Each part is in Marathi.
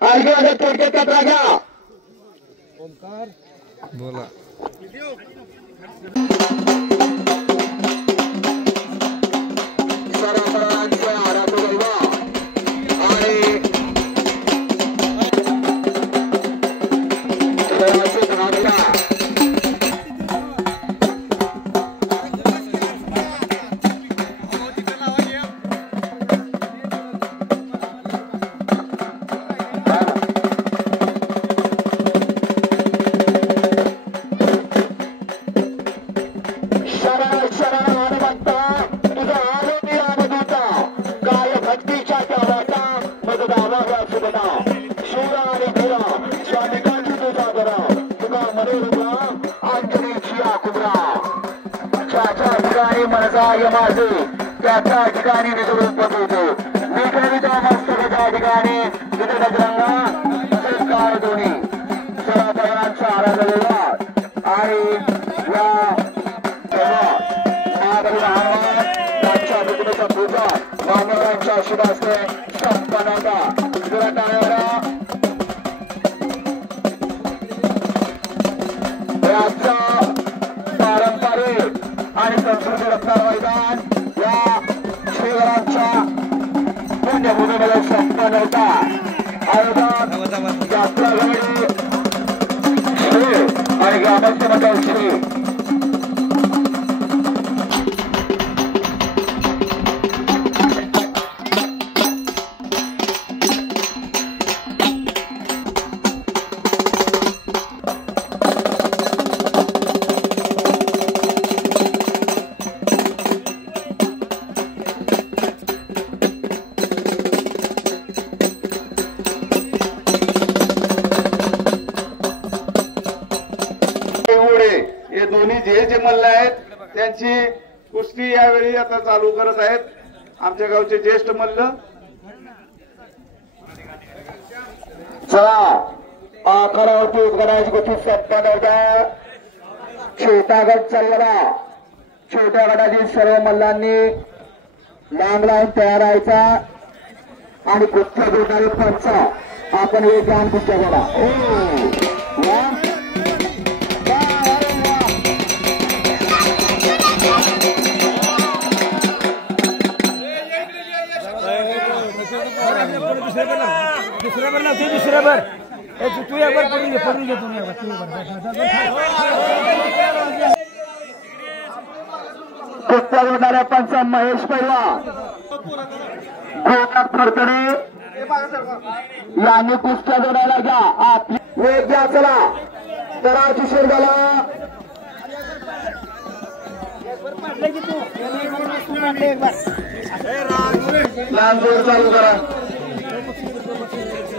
आर्ग्यामध्ये थोडक्यात कचरा घ्या. ओमकार बोला. त्याच्या ठिकाणी निवडून बसवतो. मी कविता मस्तकाच्या ठिकाणी विजयरंगा तसेच काळ दोन्ही सर्व तरुणांचा आराधलेला आणि या महादेवाच्या विघ्नेच्या पूजा मान्यवरांच्या आशीर्वादाने संपन्न होता. तुला टाळ्या आजचा पारंपरिक आणि संस्कृती रत्नार मैदान या श्रीवरांच्या पुण्यभूमीमध्ये संपन्न होता. आयोजक यात्रा गवळी श्री आणि ग्रामस्थ मंडळ श्री जे मल्ल आहेत त्यांची कुस्ती यावेळी आता चालू करत आहेत. आमच्या गावचे ज्येष्ठ मल्ल. चला आखाड्यावरती गणाची कुस्ती संपन्न होता. छोटा गट चालला. छोट्या गटातील सर्व मल्लांनी लांब लावून तयार राहायचा आणि कुस्त्या जोडणारे पंच आपण एक लहान कुस्त्या करा. दुसऱ्या बार तू एक बार पडून घे तुम्ही कुस्त्या जोडणाऱ्या पंच महेश पैलवान गोपाळ फडतरे यांनी कुस्त्या जोडायला घ्या. वेग घ्या. चला तराची शेर झाला. लहान जोर चालू करा.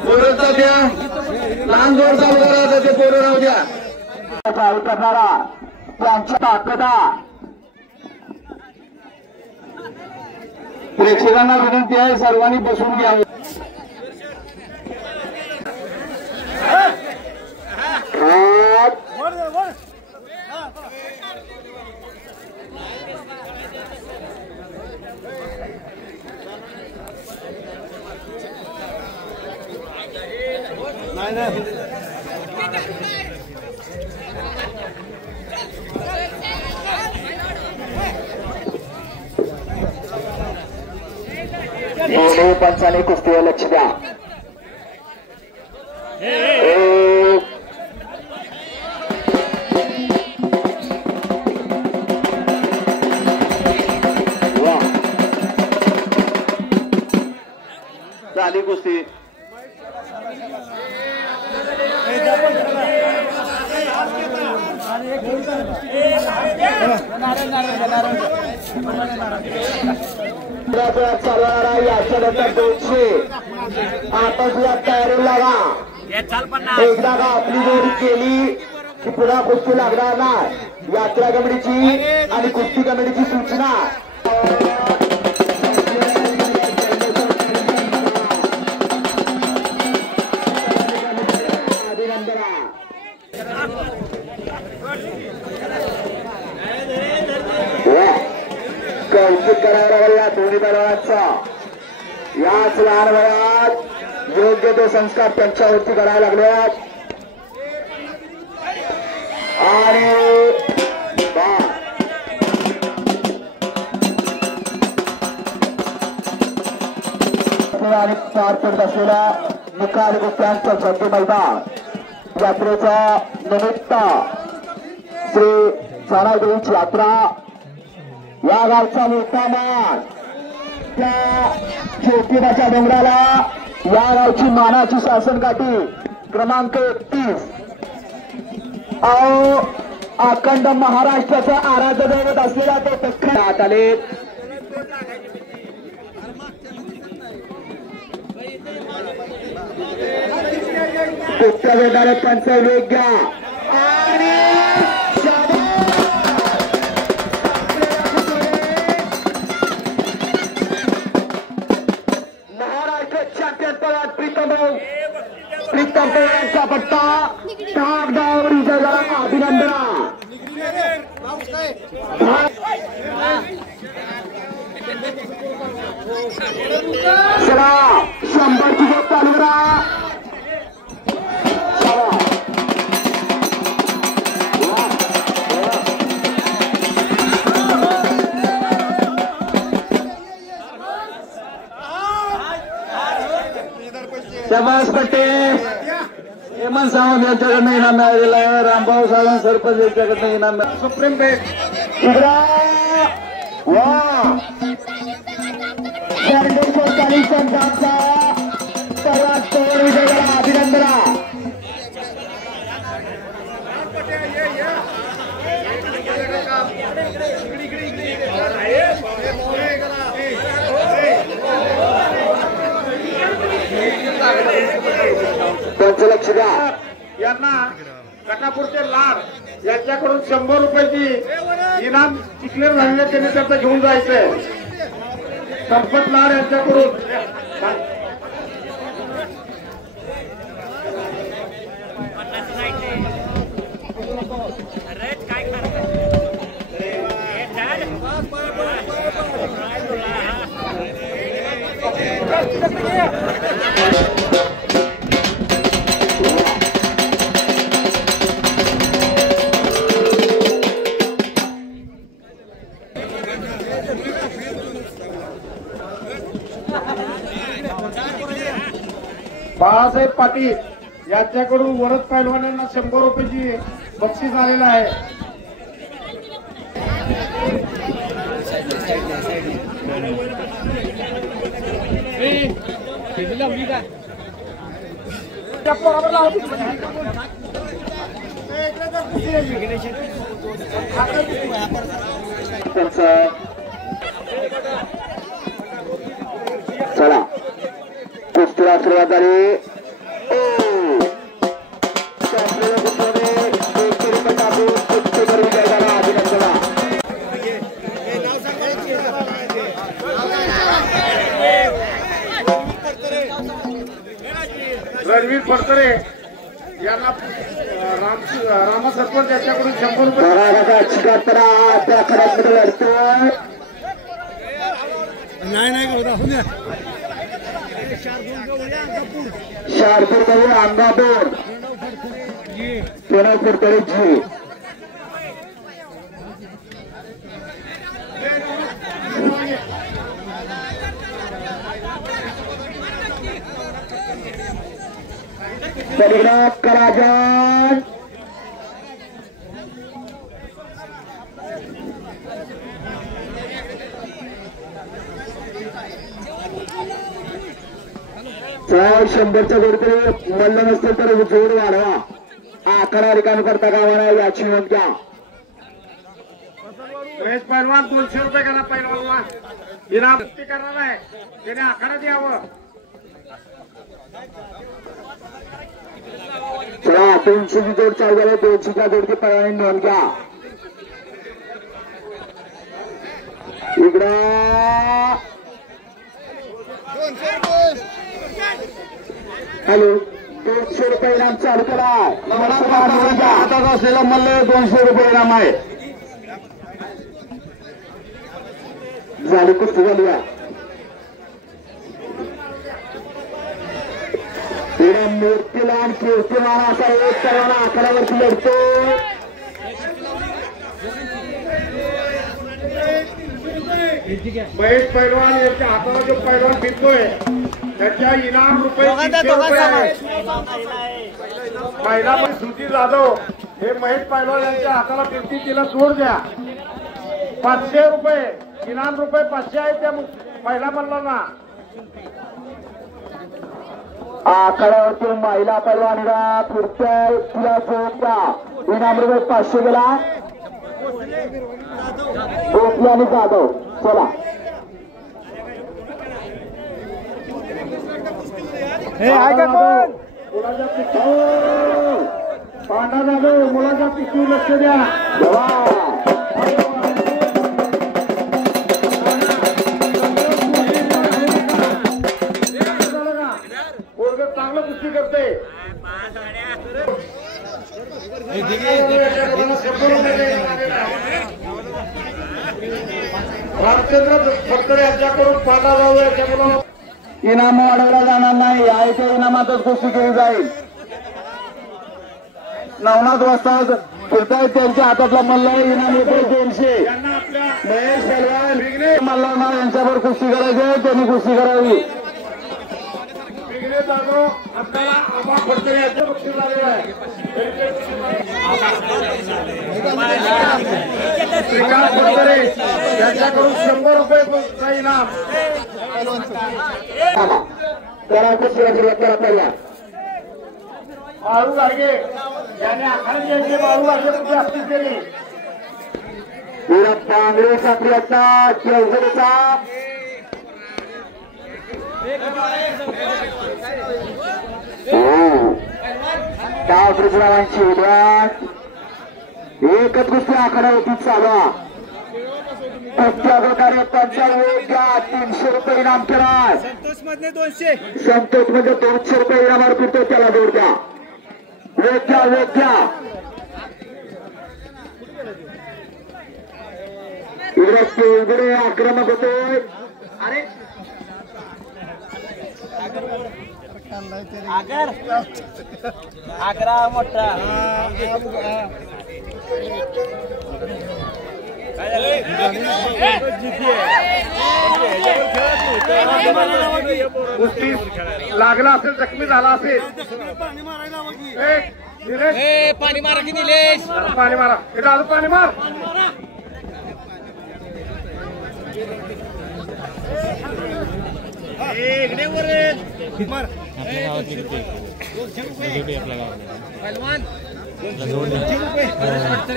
पोरचा द्या. लहान जोर चालू करा. त्याचे पोरं राहू द्या. चालू करणारा त्यांची ताकद. प्रेक्षकांना विनंती आहे सर्वांनी बसून घ्यावे. दोन्ही पंचांनी कुस्तीवर लक्ष द्या. झाली कुस्ती. चालणारा याच्या नंतर 200 आताच तयारी लागा. एकदा का आपली जोडी केली की पुन्हा कुस्ती लागणार नाही. यात्रा कमिटीची आणि कुस्ती कमिटीची सूचना. कौतुक करायला या दोन्ही बैलांचा. याच लहान वयात योग्य ते संस्कार त्यांच्यावरती करायला लागल्यात आणि पार पडत असलेला निकाल गोष्टांचा छंद मैदान यात्रेच्या निमित्त श्री सारादेवीची यात्रा या गावचा मोठा मान त्या ज्योतिबाच्या डोंगराला या गावची मानाची शासनकाठी क्रमांक 31 अखंड महाराष्ट्राचा आराध्य दैवत असलेला तो प्रख्यात आले कुठच्या वेगाने त्यांचा वेग घ्या आणि महाराष्ट्र चॅम्पियन पवार प्रीतम पवारांचा पट्टा धावधाव विजय झाला अभिनंदन चला 100ची जोड चालू करा शबास पट्टे हेमंत सावंत यांच्याकडनं इनाम मिळालेलं आहे रामभाऊ सावंत सरपंच यांच्याकडनं इनाम सुप्रीम संघाचा सर्वात विजय झाला अभिनंदन त्यांचं लक्ष द्या यांना कटापूरचे लाड यांच्याकडून 100 रुपयाची इनाम डिक्लेअर झालेले त्यांनी त्याचं घेऊन जायचंय संपत लाड यांच्याकडून बाळासाहेब पाटील यांच्याकडून वरद पैलवानांना 100 रुपयाची बक्षीस आलेलं आहे चला कुस्तीला सुरुवात झाली रणवीर फडतरे यांना रामा सरपंच यांच्याकडून 100 रुपये शारपूर मध्ये अंगापूर सोनापूर कडे जी कराजान चार 100च्या जोडीकडे मल्ल नसतील तर जोड वाढवा आकडा रिकामी करता कामा नये याची नोंद घ्या महेश पैलवान 200 रुपये करा पैलवानला इनाम करणार आहे त्याने आकडा द्यावं चला 200ची जोड चालू झाली 200च्या जोडची पैलवानी नोंद घ्या इकडं हॅलो 200 रुपये इनाम चालू करा हातात असलेला मल्ल 200 रुपये इनाम आहे झाली कुस्ती झाली मूर्तीला आणि कीर्तिमान असा एक सर्वांना आखाड्यावरती लढतो. महेश पैलवान यांच्या हाताला जो पैलवान फिरतोय त्याच्या इनाम रुपये 300 रुपये. महिला पण श्रुती जाधव हे महेश पैलवान यांच्या हाताला फिरती, तिला सोड द्या. 500 रुपये इनाम रुपये 500 आहे त्या महिला मल्लांना. आखाड्यावरती महिला पैलवानीला फिरत्या तिला सोडता इनाम रुपये 500 गेला. भोसले आणि जाधव चला. मुलाच्या पिठू पांढरा जाधव मुलाच्या पिठू लक्ष द्या. पोरग चांगलं कुस्ती करते. रामचंद्र फडतरे यांच्याकडून पांढरा जाधव यांच्याकडून इनाम वाढवला जाणार नाही. याच्या इनामातच कुस्ती केली जाईल. नवनाथ वाजता फिरतायत त्यांच्या हातातला मल्ल इनाम रुपये 200. महेश पैलवान मल्लांना यांच्यावर कुस्ती करायची, त्यांनी कुस्ती करावी. जाधव आपल्याला आबा फडतरे यांचं बक्षीस लागलेलं आहे. श्रीकांत फडतरे यांच्याकडून 100 रुपये इनाम. त्याला कुस्तीला सुरुवात करा पहिला. बाळू गाडगे यांनी आखाडी यांचे बाळू गाडगे कुठे असतील केली. पांगळे साखरेचा चौघडचा त्या कृष्णावांची उद्या एकच कुस्ती आखाड्यावरती चालू. कुस्त्या कार्यकर्त्यांचा योग्य 300 रुपये इनाम केला. संतोष मध्ये 200 रुपये इनामावर फिरतो त्याला जोड द्या. योग्य इकडे आक्रमक होतोय. अरे आग्रा मोठा कुस्ती लागला असेल, जखमी झाला असेल. पाणी मारा की निलेश, पाणी मारा. हे दादू पाणी मार.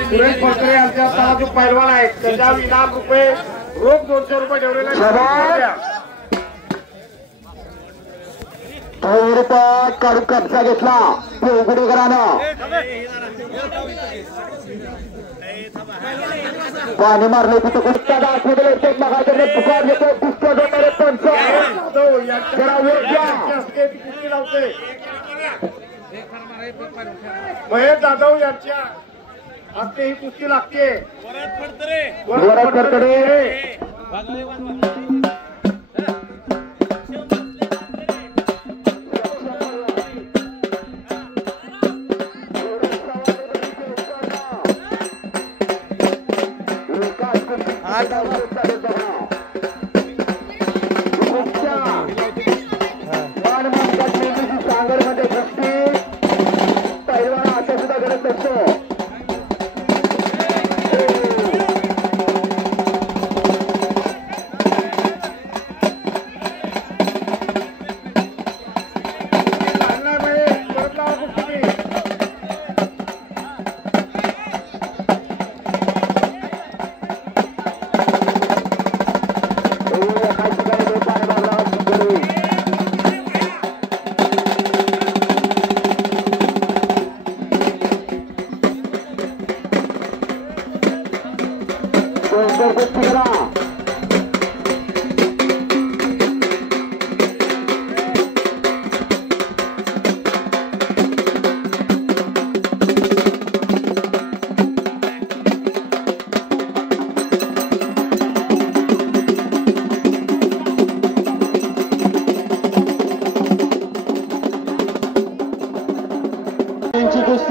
सुरेश फडतरे यांच्या हाताला जो पैलवान आहे त्याच्या इनाम रुपये रोख 200 रुपये ठेवलेले काढून कब्जा घेतला पेगुडेकरानं. पाणी मारले तिथं कुस्त्या दाखवले पुकार घेतो. कुस्त्या देणारे पंच कुस्ती लावते. महेश जाधव यांच्या हस्ते ही कुस्ती लागते. वरात फडतरे सांगरमध्ये कुस्ती पैलवान अशा सुद्धा करत असतो.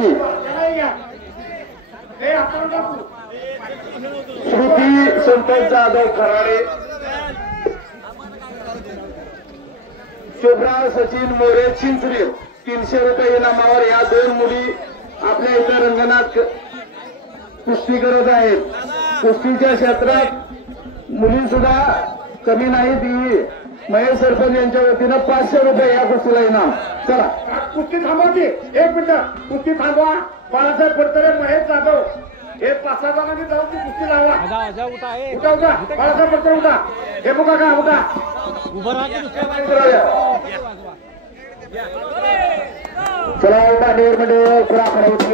कुस्ती श्रुती संतोष जाधव खराडे, शुभ्रा सचिन मोरे चिंचणीर 300 रुपये इनामावर या दोन मुली आपल्या इतर रंगणात कुस्ती करत आहेत. कुस्तीच्या क्षेत्रात मुली सुद्धा कमी नाहीत. ही महेश सरपंच यांच्या वतीनं 500 रुपये या कुस्तीला इनाम. चला कुस्ती थांबवते, एक मिनिट कुस्ती थांबवा. बाळासाहेब फडतरे, महेश जाधव हे 5-6 जणांनी जाऊन ती कुस्ती लावा. उठा उठा बाळासाहेब फडतरे उठा. हे बघा का उठा चला उठा मध्ये पुरा करायची.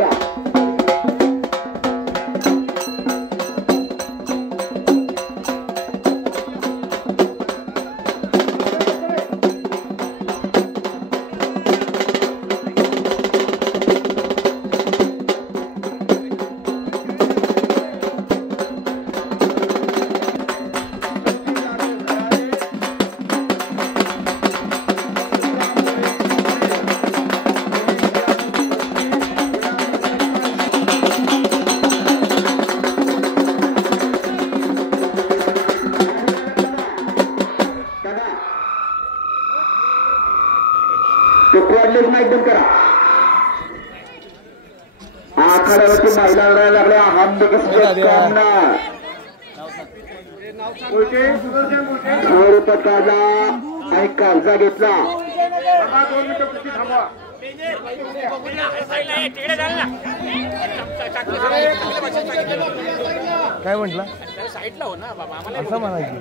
एकदम करा. आखाड्यावरती महिला लढायला लागल्या. स्वरूपात काढला आणि कागजा घेतला. 2 मिनिटं कुस्ती थांबवा. काय म्हटलं साईडला हो ना बाबा आम्हाला असं म्हणायचं.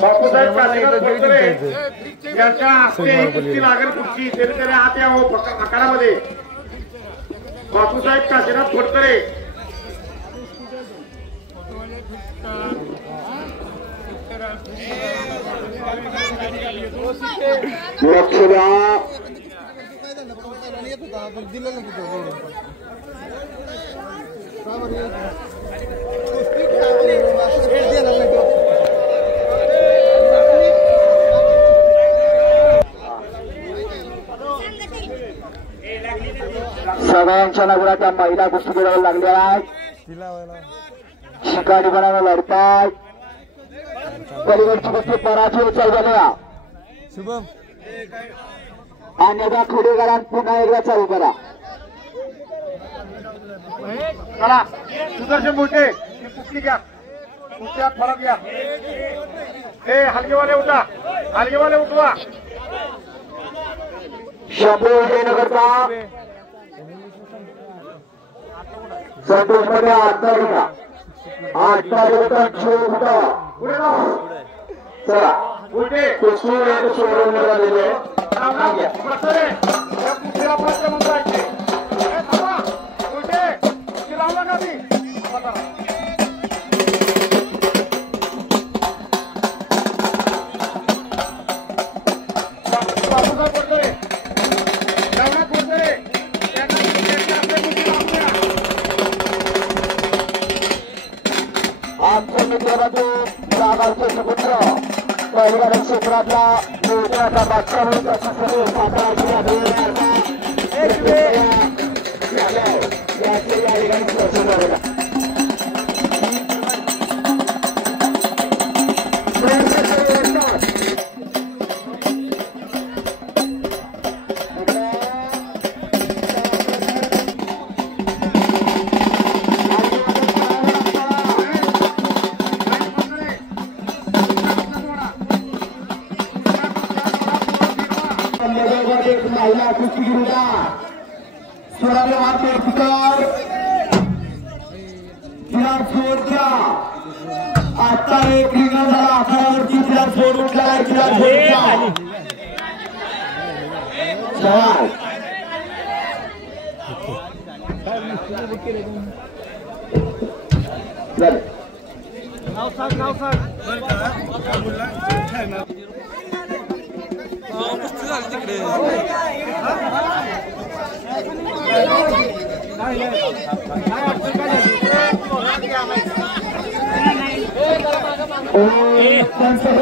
बापूसाहेब यांच्या हस्ते कुस्ती लागेल. कुस्ती तरी आत या हो आखाड्यामध्ये. बापूसाहेब काशीनाथ फडतरे लक्ष द्या. सगळ्यांच्या नगराच्या महिला कुस्ती खेळायला लागल्या आहेत. शिकारी बनायला लढताय. पलीकडची कुस्ती पराजय झाल्या. शुभम अन्यथा खेडेकरांत पुन्हा एकदा चालू करा. चला सुदर्शन मोठे कुस्ती घ्या. कुस्त्यात फरक घ्या. हे हलगेवाले उठा. हलगेवाले उठवा. शंभू विजयनगरचा संतोष मध्ये 8 तारीख पुढे जाऊ. चला उलटे कुस्ती सोडून निघालेले. प्रसरे या कुस्तीला प्रश्न म्हणतायचे. थांबा उलटे कुस्ती लावला का मी बापूसाहेब फडतरे नवनाथ फडतरे आमच्या मित्रांमध्ये जागाचे सुपुत्र पहिल्या क्षेत्रातला मोठ्याचा बादशाह म्हणून प्रशासकीय महिला कुस्तीगीरला सोडायला वाटते शिकार तिला सोड द्या. आता एक रिंगण झाला. आखाड्यावरती तिला सोड उठला. तिला सोड द्या.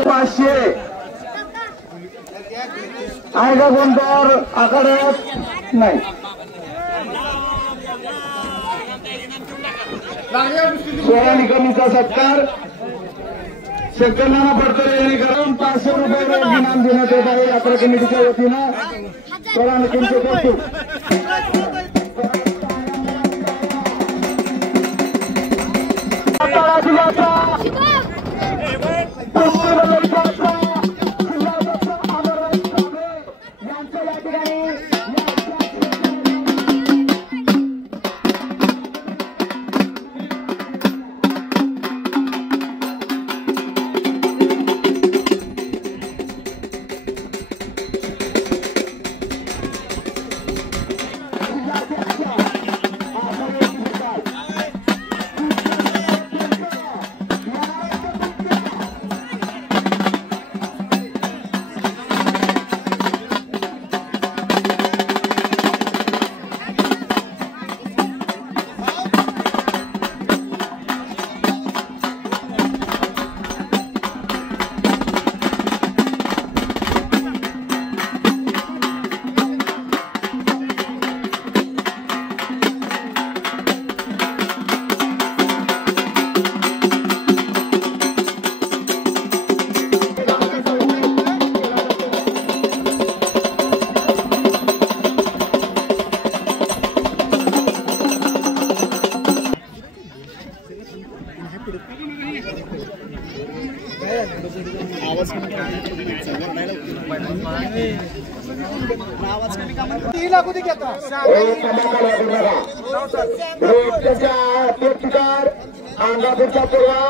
पाचशे आहे का कोणतर आखाड्यात नाही. लागल्या गोष्टीची सोळा निकमीचा सत्कार शंकरनाना पडतळे यांनी करून 500 रुपये इनाम देण्यात येत आहे यात्रा कमिटीच्या वतीनं. सोळा निकमचे कौतुक. अंगापूरचा पोरगा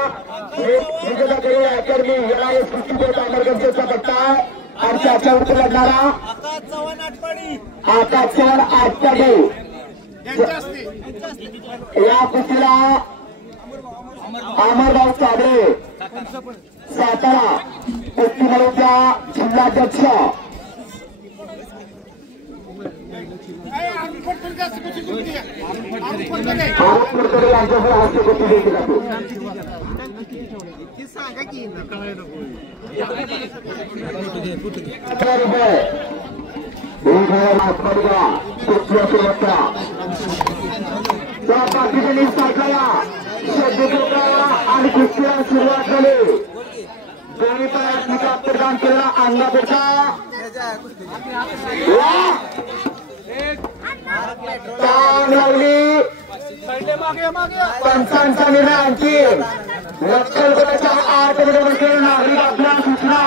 अकॅडमी याला कुस्तीपटू अमरगंजचा पट्टा आणि त्याच्यावरती लढणारा आकाश चव्हाण आटपाडी. या कुस्तीला अमरगाव चाबळे सातारा कुस्ती मंडळाच्या जिल्हाध्यक्ष यांच्याकडे हस्ते कुस्ती दिली जाते. बाकीच्यांनी साठला आणि कुस्तीला सुरुवात झाली. दोन्ही पायात निकाल काम केला अंगापेक्षा टांग लावली. पंचांचा निर्णय आणखी लष्करच्या आतमध्ये नागरिक आपल्या सूचना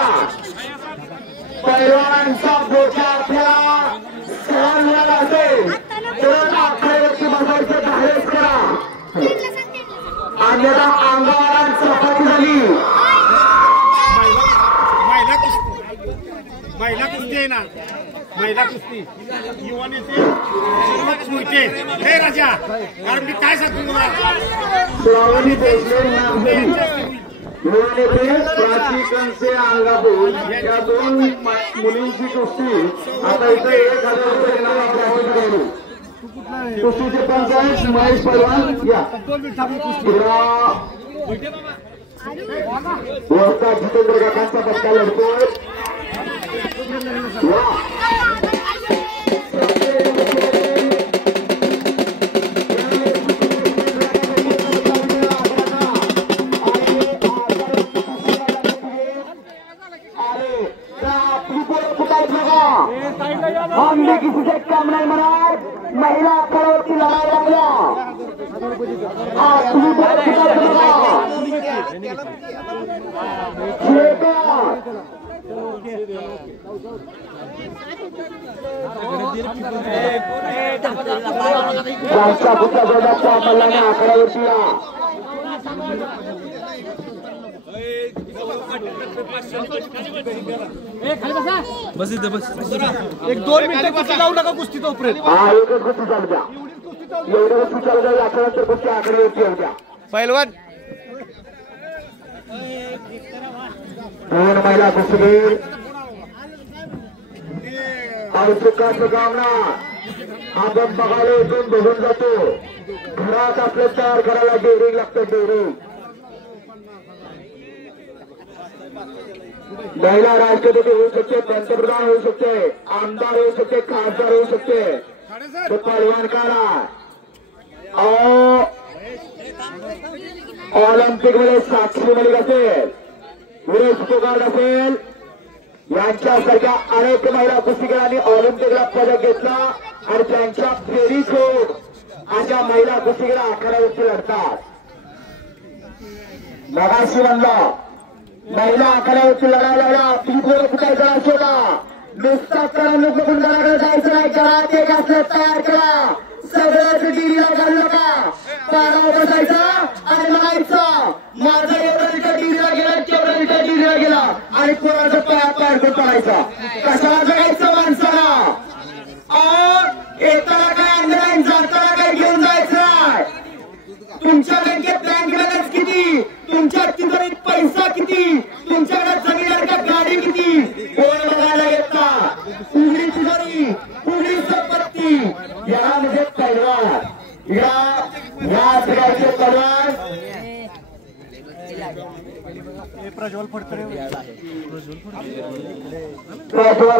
पैलवानांचा बोचा आपल्याला सहन मिळाला असेल तर आखाड्यावरती बसायचं धाडस करा, अन्यथा अंगावर चपाती झाली. महिला कुस्ती आहे ना, महिला कुस्ती युवा नेते मोहिते हे राजा. कारण मी काय सांगतो तुम्हाला, श्रावणी भोसले प्राचिकांचे अंगापूर या 2 मुलींची कुस्ती आता इथे 1000 रुपये इनाम आपल्या. कुस्तीचे पंचायत महेश पैलवान या वस्ता जितेंद्र काकांचा पट्टा लढतोय. हमने किसी से कम नहीं मनाए. महिला अखाड्यावरती लढाई लागल्या. त्यांच्या कुठल्या जोडाच्या मल्लाने आकड्यावरती या. बस इथं बस. 1-2 मिनिटं कुस्ती जाऊ नका कुस्ती तोपर्यंत. हा एकच कुस्ती चालू द्या. एवढं कुस्ती चालू द्या. याच्यानंतर कुस्ती आकड्यावरती येऊ द्या. पैलवान 2 महिला कुस्तीगीर आणि सुखाचं कामना आपण बघायला इथून बघून जातो. घरात आपलं तयार करायला डेअरिंग लागतं. डेअरिंग महिला राष्ट्रपती होऊ शकते, पंतप्रधान होऊ शकते, आमदार होऊ शकते, खासदार होऊ शकते. तो पैलवान काढा. ऑलिम्पिक मध्ये साक्षी मलिक असेल, विरेश पोगाड असेल, यांच्यासारख्या अनेक महिला कुस्तीगीरांनी ऑलिम्पिकला पदक घेतलं आणि त्यांच्या फेरी सोड अशा महिला कुस्तीगीर आखाड्यावरती लढतात. मगाशी म्हणलं महिला आखाड्यावरती लढायला ती पोरं कुठायचा शोधा, नुसता करा नको गुंडाळाकडे जायचं नाही, घरात एक असलं तयार करा, सगळ्याच डिरीला घालू नका, पारावर बसायचा आणि म्हणायचं माझं एवढं लिटर डिरीला गेला, तेवढं लिटर डिरीला गेला आणि कोणाचं पाया करून पडायचा. कशाला जगायचं माणसाला? येताना काय अंधारान जाताना काय घेऊन जायचं नाही. तुमच्या बँकेत बँक बॅलन्स किती, तुमच्या तिजोरीत पैसा किती, तुमच्याकडे जमीन का गाडी किती, कोण बघायला येता? उघडी तिजोरी, उघडी संपत्ती, याला म्हणजे पैलवान. या फिरायचे पैलवान प्रज्वल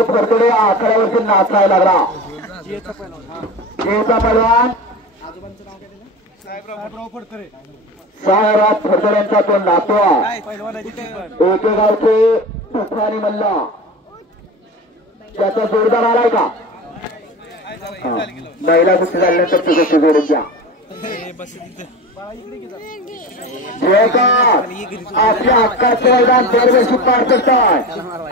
फडतडे आखाड्यावरती नाचायला लागला. जेचा पैलवान साहेबराव फडतडे यांचा तो नातवा एके गावचे तुफानी मल्ला, त्याचा जोरदार आलाय का? महिला कुस्ती झाल्यानंतर तुझं जोडून घ्या. जे का आपल्या हक्काचं मैदान दरवर्षी पार पडतात,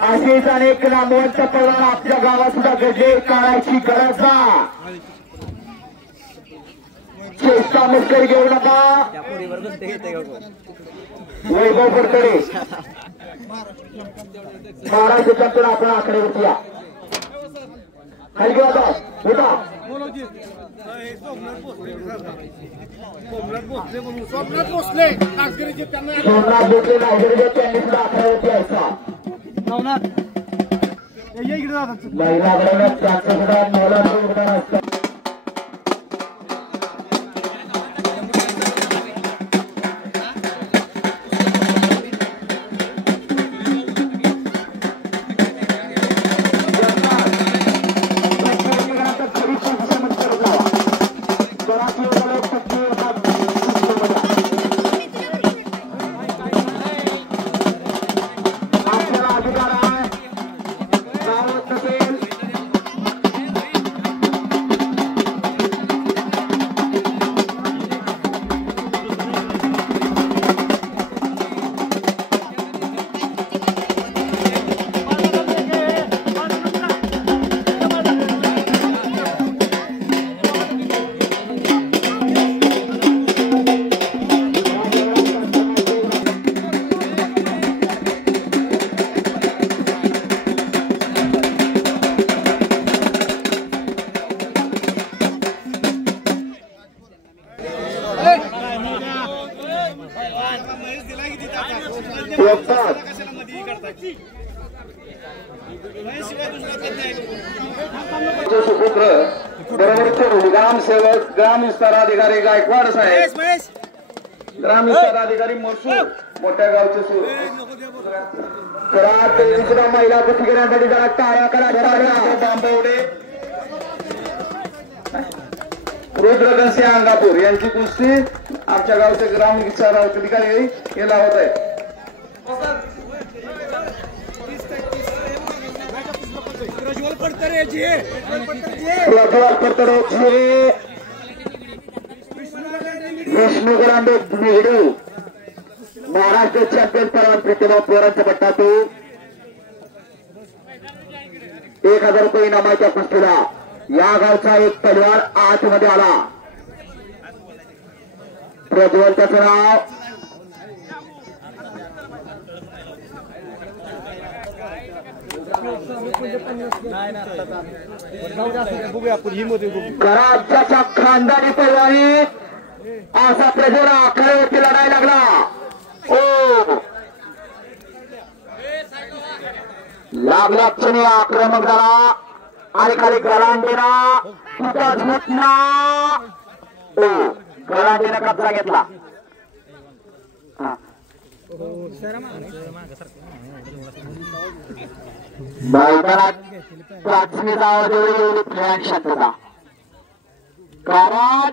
असेच अनेक नामवंत पैलवान आपल्या गावात सुद्धा गजे काढायची गरज नाही. चेष्टा मस्करी घेऊ नका. वैभव फडतडे महाराष्ट्रातून आपण आकडेवरती या. खाली घेऊ आता उठा. सोमनाथ भोसले नागरिक त्यांनी सुद्धा आकड्यावरती यायचा. महिला घडवण्यात त्यांचं सुद्धा मोलाचं योगदान असतं. सुपुत्र बरोबर ग्रामसेवक ग्राम विस्तार अधिकारी गायकवाड साहेब, ग्राम विस्तार अधिकारी मसूर मोठ्या गावचे सूर. महिला कुस्तीगीरांसाठी जरा टाळ्या करा. बांबवडे रुद्रगंसी अंगापूर यांची कुस्ती आमच्या गावचे ग्राम विस्तार अधिकारी हे लावत आहे. प्रज्वल फडतडे विष्णू गुलांबे निगडू महाराष्ट्र चॅम्पियन परवान प्रतिभा पोरांचा पट्टा तो 1000 रुपये इनामाच्या कुस्तीला या गावचा एक पैलवान आतमध्ये आला. प्रज्वल त्याचं नाव. राज्याच्या खानदानी पैलवानी असा प्रज्वल आखाड्यावरती लढायला लागला. ओ लागला क्षणी आक्रमक झाला आणि खाली गलांडेना तुझा झुटना. ओ गलांडेना कब्जा घेतला. मैदानात प्राथमिक आवाज एवढी फॅन शांतता, कारण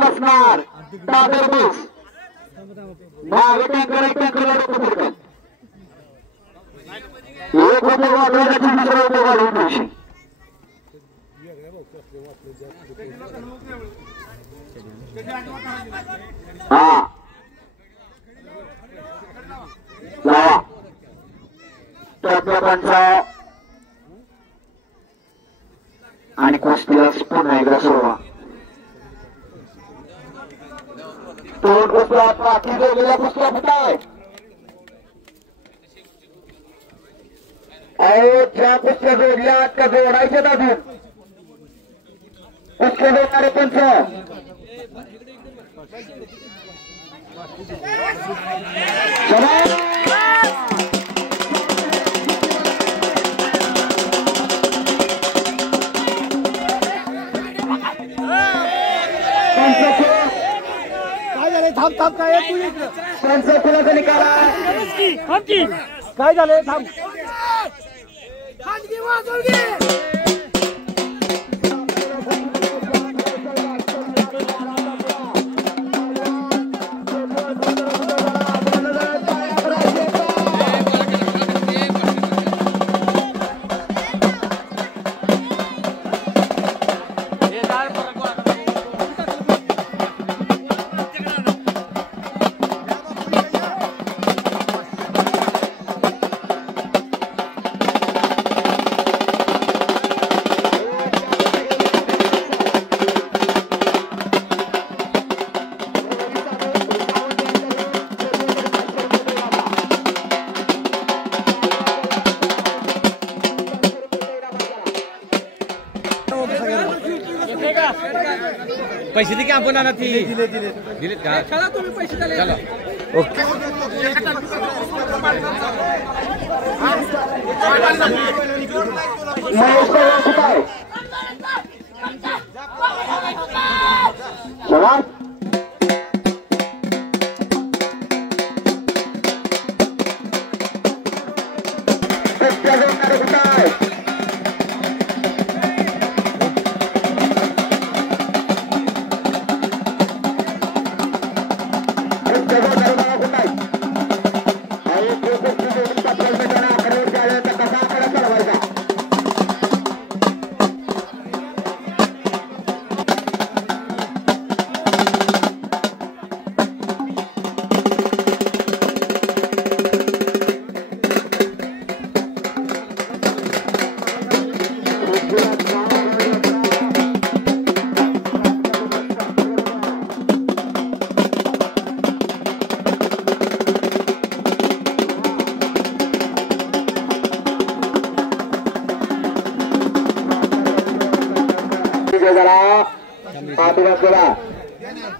बसणार दादर बस मागे टँकर एक टँकरला डोकं पडतं एक होते वाढवण्याची दुसरा होते वाढवण्याची हा लावा टोपल्यापांचा आणि कुस्तीला पुन्हा एकदा सोडवा तोड कुस्त्या पाठी जोडलेल्या कुस्त्या फुटाय अहो ज्या कुस्त्या जोडल्या त्या जोडायच्या अजून कुस्त्या जोडणारे पंच काय झालंय थांब थांब काय पंच कुणाचा निकाल काय झालंय थांब पैसे दे की आपण आणा ती दिलेत का चला तुम्ही पैसे दिले चला ओके महेश पवार कुठाय जवान कुस्त्या जोडणारे कुठाय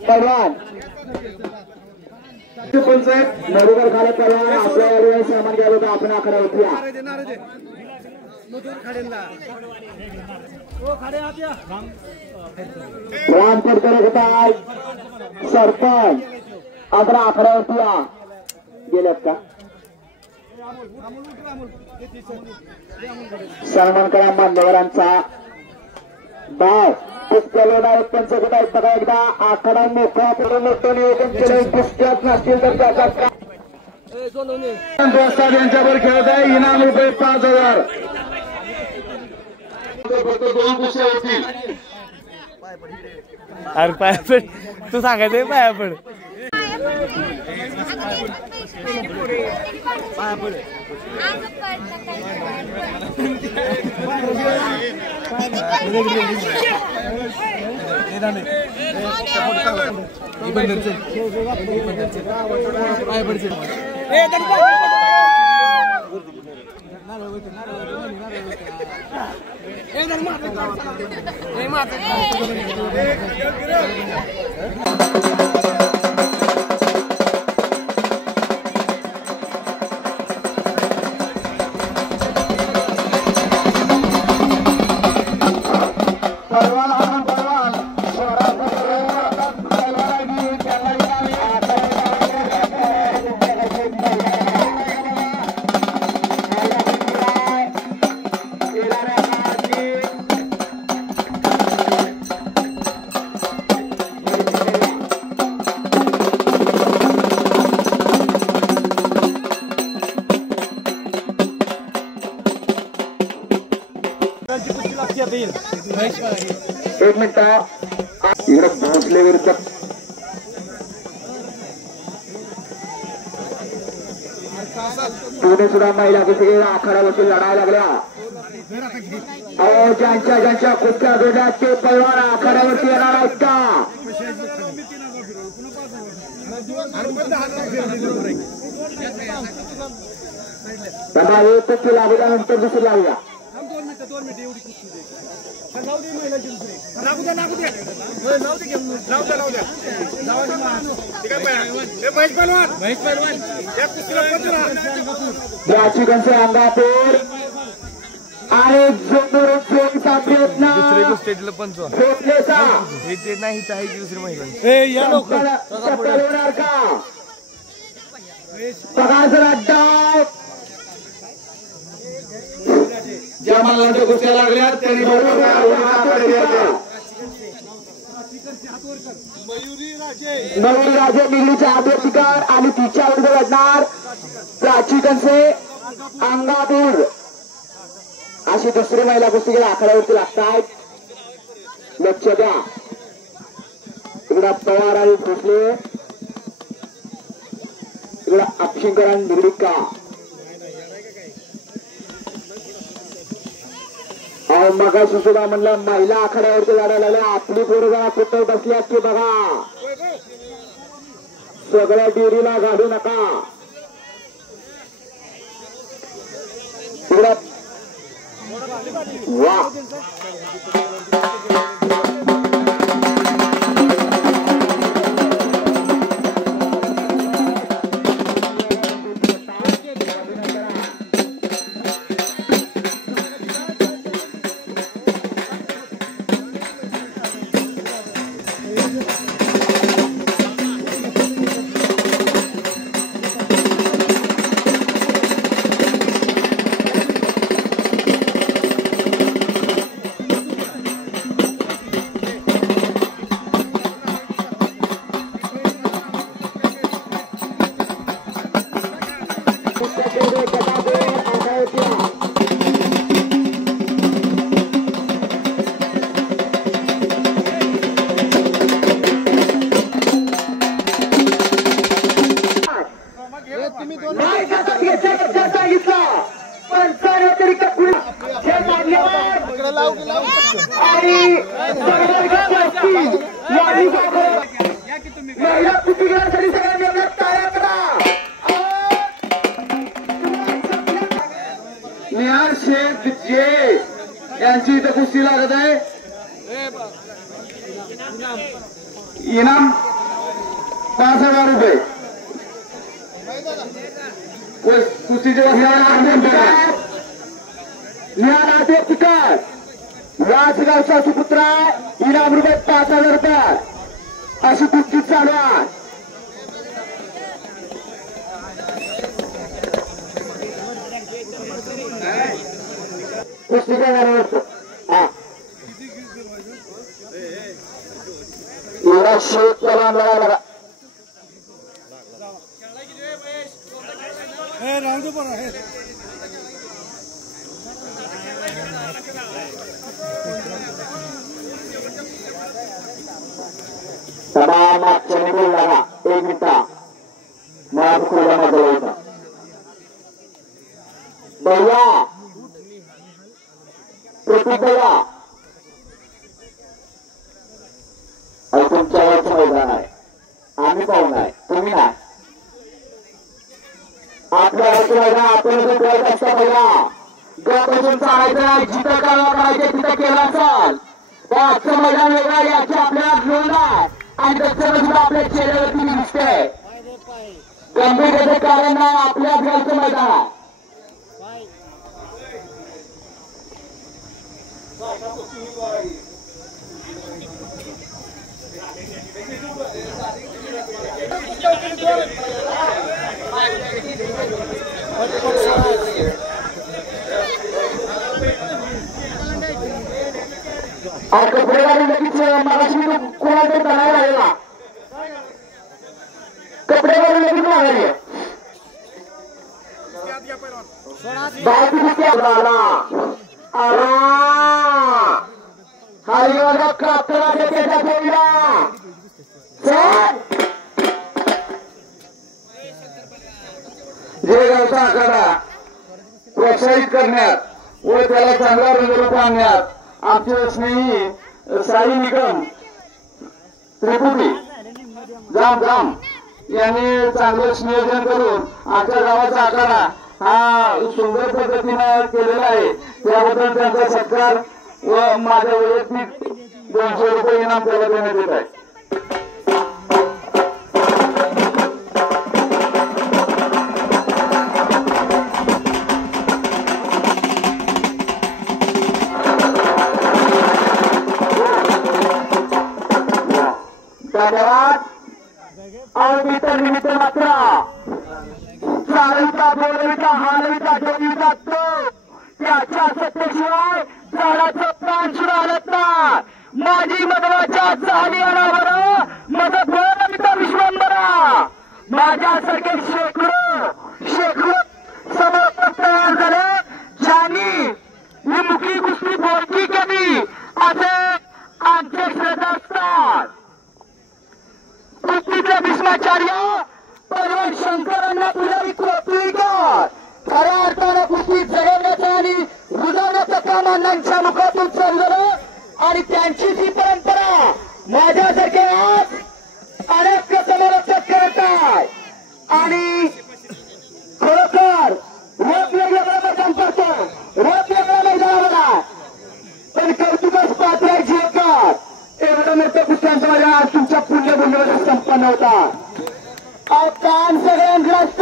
पहलवान पंचायत मधुकर खाले पहलवान आपल्या गाडीवर सामान घ्यायला होतं आपण आकडा होत्या रामपूर करत होता सरपंच आपला आकडा होत्या गेल्यात का सन्मान करा मान्यवरांचा बाय कुस्त्या लढाई पंच कुठे बघा एकदा आखाडा मोठा करून मोठं नियोजन केलं कुस्त्याच नसतील तर त्याचा दोस्ताद यांच्यावर खेळत आहे इनाम रुपये 5,000 दोन कुस्त्या होतील अरे पाया पड तू सांगायचं पाया पड एक मिनिट इकडे भोसले विरुद्ध पुणे सुद्धा महिला कुस्ती आखाड्यावरती लढायला लागल्या. अहो ज्यांच्या कुस्त्या जोड्यात ते पैलवान आखाड्यावरती येणार आहेत का? त्यांना एक कुस्ती लागल्यानंतर दुसरी लागल्या. याचिकांचे अंगापूर आणि जोडचा प्रयत्न नाही दुसरी महिला होणार का? बघा जरा डाव ज्या मालाच्या कुस्त्या लागल्या त्यांनी मयुरी राजे मिल्लीच्या अभ्यर्थिकार आणि तिच्या विरुद्ध लढणार प्राची कंसे अंगापूर अशी दुसरी महिला कुस्तीगीर आखाड्यावरती लागतात. लक्ष द्या. इकडं पवार आणि भोसले, इकडं अपशिंकर आणि निगडिका. मगाशी सुद्धा म्हणलं महिला आखाड्यावरती लढायला लागल्या. आपली पोरं कुठं बसल्यात की बघा. सगळ्या डेअरीला घालू नका. वा निहार शेख जे यांची इथं कुस्ती लागत आहे. इनाम 5,000 रुपये. कुस्तीचे निहार अध्यक्षकार राजगावचा सुपुत्र इनाम रुपये 5,000 रुपये अशी कुस्ती चालू आहे. कुस्ती युवराज शेख त्याला लढायला मागच्या निघून लागा. एक मिनिटा मला खुलामध्ये होता भैया प्रतीक भैया तुमच्यावरचं मैदान आहे. आम्ही पाहून आहे तुम्ही नाही. आपल्यावरचं मैदान आपल्याला जर कळत असता भैया गपासून चालायचं नाही. जिथं करायचं तिथं केलं असाल तर आजचं मैदान वेगळा याची आपल्याला नोंद आहे आणि त्याच्यावर सुद्धा आपल्या चेहऱ्यावरती दिसतंय. गंभीरतेचं कारण नाही. आपल्याच गावचं मैदान आहे. कपडेवाली लगेच मगाशी कोणाकडे तणाव लागला. कपडेवाली लगेच लागली बायको कुठे आला. कातरा त्याच्या जोडीला जयगावचा आखाडा प्रोत्साहित करण्यात व त्याला चांगला रंगरूप आणण्यात आमचे स्नेही साई निकम त्रिपुटी जाम यांनी चांगलं नियोजन करून आमच्या गावाचा आखाडा हा सुंदर पद्धतीनं केलेला आहे. त्याबद्दल त्यांचा सत्कार व माझ्या वैयक्तिक 200 रुपये इनाम त्याला देण्यात येत आहे. धन्यवाद. आणि निमित्त मात्र चालविता बोलविता हालविता जोडविता तो त्याच्या सत्तेशिवाय झाडाचं प्राण सुद्धा हलत नाही. माझी मधवाच्या चाली आणावर मदत बोलविता विश्वंभरा माझ्यासारखे शेकडो समर्पक तयार झाले ज्यांनी ही मुखी कुस्ती बोलकी केली असे आमचे श्रद्धा असतात. कुस्तीचे भीष्माचार्य पैलवान शंकरांना पुजारी कोपलीकर खऱ्या अर्थानं कुस्ती जगवण्याचं आणि रुजवण्याचं काम अण्णांच्या मुखातून चाललं आणि त्यांची ही परंपरा माझ्यासारखे आज अनेक समालोचक करत आहे आणि खरोखर रोज वेगवेगळं मैदान करतो रोज वेगळ्या मैदानाला पण कौतुकास पात्र आहे जीवकार एवढं मोठं कुस्त्यांचा माझ्या आज तुमच्या पुण्यभूमीमध्ये संपन्न होता. काम सगळ्यांग्रस्त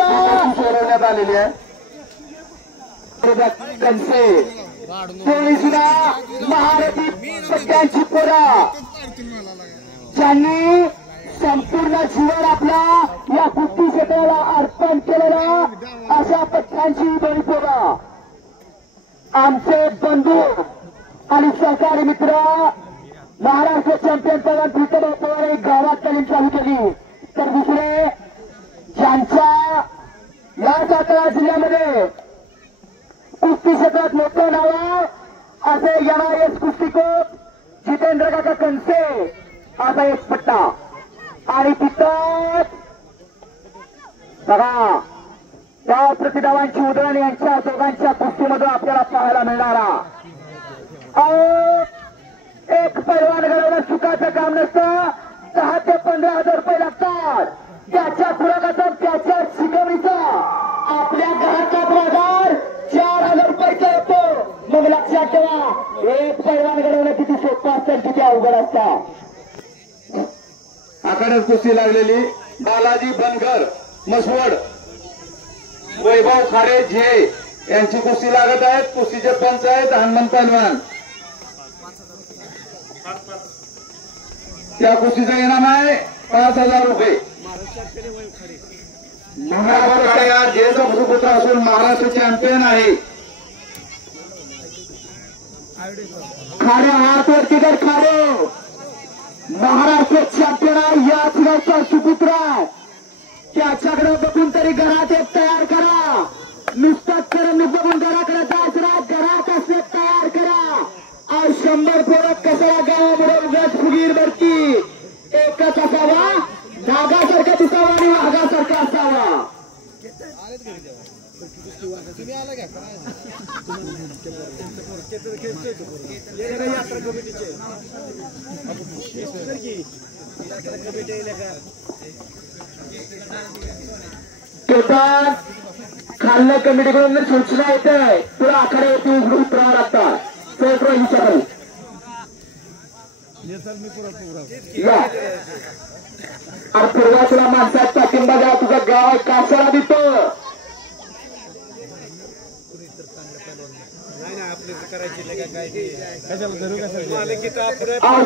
सोडवण्यात आलेली आहे. कोणी सुद्धा महारथी सगळ्यांची पोरा ज्यांनी संपूर्ण जीवन आपल्या या कुस्ती क्षेत्राला अर्पण केलेलं अशा पक्षांची दोन्ही पोरा आमचे बंधू आणि सहकारी मित्र महाराष्ट्र चॅम्पियन पवन प्रीतम पवार एक गावात तालीम चालू केली तर दुसरे ज्यांच्या या सातारा जिल्ह्यामध्ये कुस्ती क्षेत्रात मोठं नाव असे MIS कुस्तीकोट जितेंद्र काका कंसे असा एक पट्टा आणि तिथंच बघा त्या प्रतिभावांची उधळण यांच्या दोघांच्या कुस्तीमधून आपल्याला पाहायला मिळणारा एक पैलवान घडवणं सुखाचं काम नसतं. 10 ते 15,000 रुपये लागतात. त्याच्या खुराकाचा त्याच्या शिकवणीचा आपल्या घराचा पगार 4,000 रुपयाचा येतो. मग लक्षात ठेवा एक पैलवान घडवणं किती सोपं असतं किती अवघड असतं. आखाड्यात कुस्ती लागलेली बालाजी बनकर मसवड वैभव खाडे झे यांची कुस्ती लागत आहेत. कुस्तीचे पंच आहेत हनुमंत पैलवान. त्या कुस्तीचं इनाम आहे 5,000 रुपये. जयचा भूपुत्र असून महाराष्ट्र चॅम्पियन आहे. खाडे हात वरती कर खाडे महाराष्ट्र चॅम्पियन आहे. याच गावचा सुपुत्र आहे. त्याच्याकडे बघून तरी घरात एक तयार करा. नुसताच करून बघून घराकडे जायचं घरात असले तयार करा. आज 100 पोरं कशाला गावामुळे उगाच फुगीर भरती एकच असावा नागासारखा दिसावा आणि वाघासारखा असावा. खाल्ल्या कमिटीकडून सूचना येत आहे तुला आखाड्यावरती उतरावं लागतात. पूर्वा तुला माणसात पाठिंबा द्या. तुझं गाव कासाला देतो.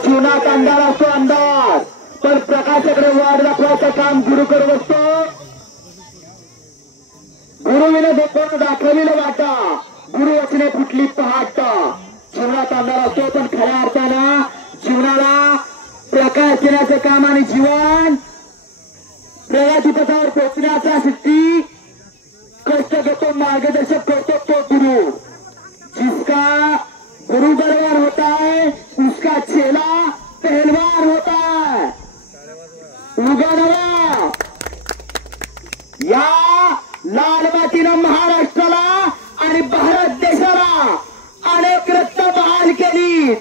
जीवनात अंधार असतो अंधार पण प्रकाशाकडे वाढ दाखवायचं काम गुरु करत असतो. गुरुविने दाखवलेलं वाटा गुरु वचने फुटली पहाट. जीवनात अंधार असतो पण खऱ्या अर्थानं जीवनाला प्रकाश देण्याचं काम आणि जीवन प्रगती पथावर पोहोचण्यासाठी कष्ट घेतो मार्गदर्शक करतो तो गुरु. जिसका गुरु बरोबर होता है उसका चेला कमाल केली.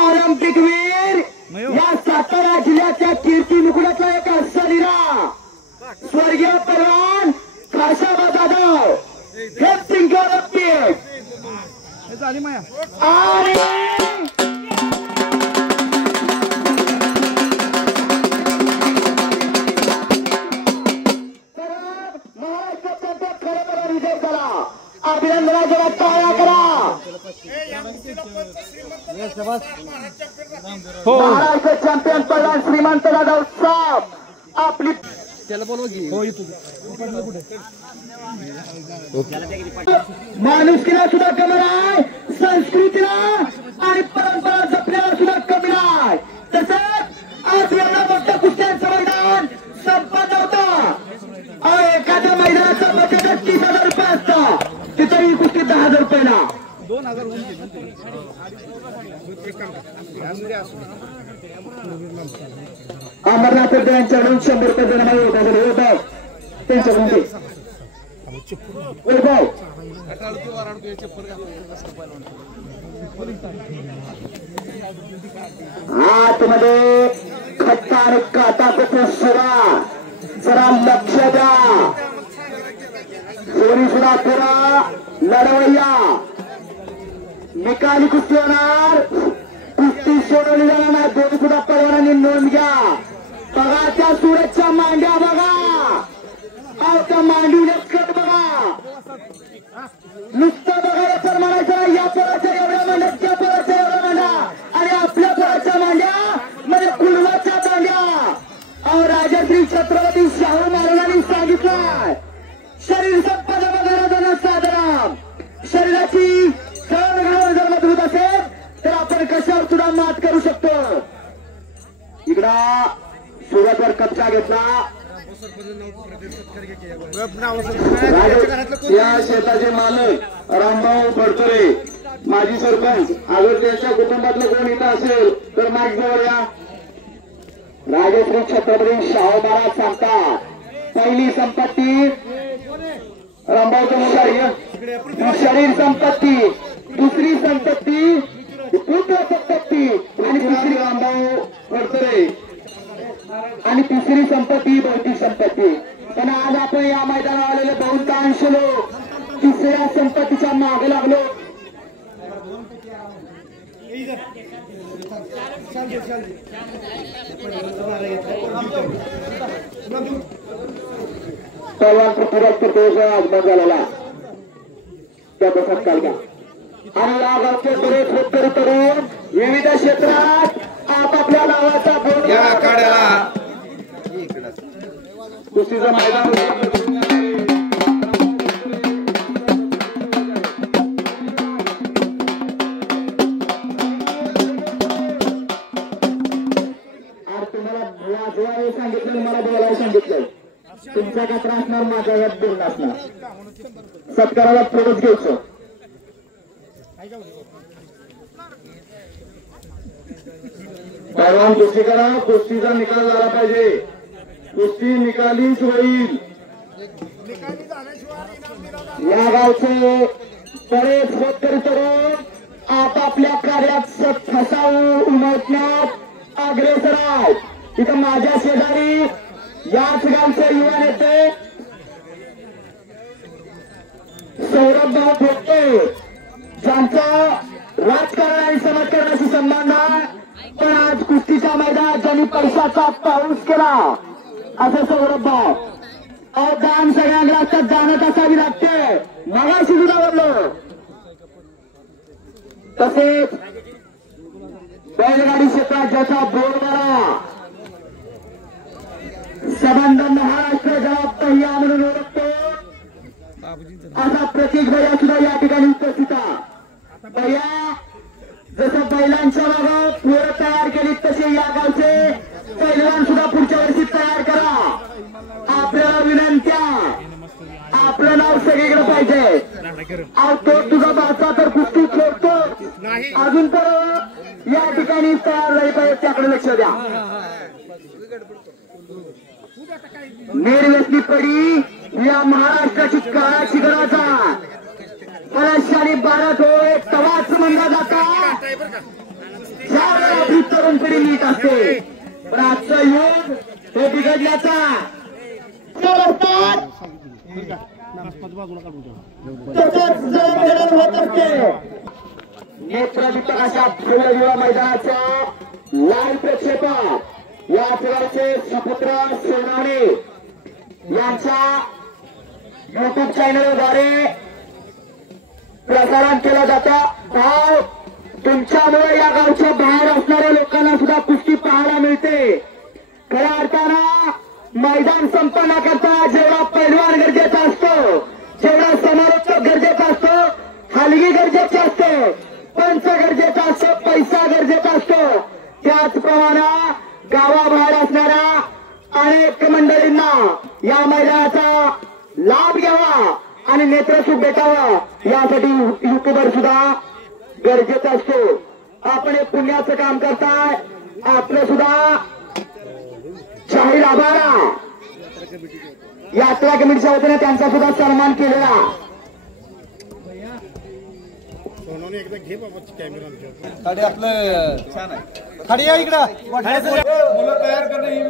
ऑलिम्पिक वीर या सातारा जिल्ह्याच्या कीर्ती मुकुटाचा एक सलिरा स्वर्गीय पैलवान खाशाबा जाधव हेल्पिंग ऑलिम्पिक आणि अभिनंदनाच्या टाळ्या करा. महाराष्ट्र चॅम्पियन पैलवान श्रीमंत जाधव साहेब आपली माणुसकीला सुद्धा कमी आहे, संस्कृतीला आणि परंपरा जपण्याला सुद्धा कमी आहे. तसंच आज एवढा मोठा कुस्त्यांचं मैदान संपन्न होता. एखाद्या मैदानाचा बजेट 30,000 रुपये असतं, तिथं ही कुस्ती 10,000 रुपयाला. अमरनाथ यांच्याकडून 100 रुपये देण्यामध्ये होत आहे. त्यांच्याकडून आतमध्ये खट्टा आणि काटा कुठे सुरा जरा लक्ष द्या. सोरी सुद्धा पुरा लढवय्या निकाली कुस्ती होणार. कुस्ती सोडवली जाणार नाही. दोन्ही सुद्धा पैलवानांनी नोंद घ्या. बघा त्या सूरजच्या मांड्या बघा, त्या मांडीने कट बघा. नुसतं बघायला तर म्हणायचं या पोराच्या एवढ्या मांड्या, त्या पोराच्या एवढ्या मांड्या आणि आपल्या पोराच्या मांड्या म्हणजे कुलवाच्या मांड्या. राजश्री छत्रपती शाहू महाराजांनी सांगितलंय शरीर संपदा बघायला साधना. शरीराची कळ घालून जर मजबूत असेल तर आपण कशावर सुद्धा मात करू शकतो. इकडा सुरतवर कब्जा घेतला. या शेताचे मालक रामभाऊ फडतरे माजी सरपंच, अगर त्यांच्या कुटुंबातलं कोण इथं असेल तर माईक जवळ या. राजश्री छत्रपती शाहू महाराज सांगतात पहिली संपत्ती रामभाऊचा मुलगा शरीर संपत्ती, दुसरी संपत्ती पुत्र संपत्ती आणि तिसरी रामभाऊ फडतरे आणि तिसरी संपत्ती भौतिक संपत्ती. पण आज आपण या मैदानावर आलेले बहुतांश लोक तिसऱ्या संपत्तीच्या मागे लागलो. पैलवान पृथ्वीराज तोषा आगमन झालेला त्याचा सत्कार घ्या. आणि या गावचे बरेच शेतकरी तरुण विविध क्षेत्रात आपापल्या नावाचा बोर्ड काढायला कुस्तीचं मैदान वाजवायला सांगितलं, मला बोलायला सांगितलं. तुमचा काय त्रास असणार, माझा यात बोलणं असणार. सत्काराला प्रोत्साहन घ्यायचं. पैलवान कुस्ती करा, कुस्तीचा निकाल झाला पाहिजे. कुस्ती निकालीच होईल. या गावचे बरेच शेतकरी तरुण आपापल्या कार्यात फसावू उमटण्यात अग्रेसर आहेत. इथं माझ्या शेजारी याच गावचे युवा नेते सौरभभाऊ भोगटे ज्यांचा राजकारण आणि समाजकारणाशी संबंध आहे, पण आज कुस्तीच्या मैदानात ज्यांनी पैशाचा पाऊस केला असं सौरभभाऊ. दान सगळ्यांना असतात, दानत असावी लागते. मगाशी सुद्धा बोललो. तसेच बैलगाडी क्षेत्रात ज्याचा बोलबाला संबंध महाराष्ट्र जनाब पहिया म्हणून ओळखतो असा प्रतीक भैया सुद्धा या ठिकाणी उपस्थित आहे. भैया जसं बैलांच्या मागं पोरं तयार केली तसे या गावचे पैलवान सुद्धा पुढच्या वर्षी तयार करा. आपल्याला विनंत्या, आपलं नाव सगळीकडे पाहिजे. तो तुझा भाचा तर कुस्ती खेळतो अजून तर या ठिकाणी तयार झाली पाहिजे, त्याकडे लक्ष द्या. निर्व्यसनी पडी या महाराष्ट्राची काळाची गरज आहे. 12 हो एक तवाच मंदाचा नेत्रदीपक अशा फुलदिवा मैदानाचं लाईव्ह प्रक्षेपण या खेळाचे सुपुत्र सोनावणे यांच्या युट्यूब चॅनलद्वारे प्रसारण केलं जातं. भाव तुमच्यामुळे या गावच्या बाहेर असणाऱ्या लोकांना सुद्धा कुस्ती पाहायला मिळते. खऱ्या अर्थानं मैदान संपन्नाकरता जेवढा पैलवान गरजेचा असतो, जेवढा समालोचक गरजेचा असतो, हलगी गरजेची असते, पंच गरजेचा असतो, पैसा गरजेचा असतो, त्याचप्रमाणे गावाबाहेर असणाऱ्या अनेक मंडळींना या मैदानाचा लाभ घ्यावा आणि नेत्रसुख भेटावं यासाठी युट्यूबर सुद्धा गरजेचा असतो. आपण एक पुण्याचं काम करताय, आपलं सुद्धा शाहीर आभारा यात्रा कमिटीच्या वतीने त्यांचा सुद्धा सन्मान केलेला. आपलं छान आहे. खाली या इकडं. मुलं तयार करणं ही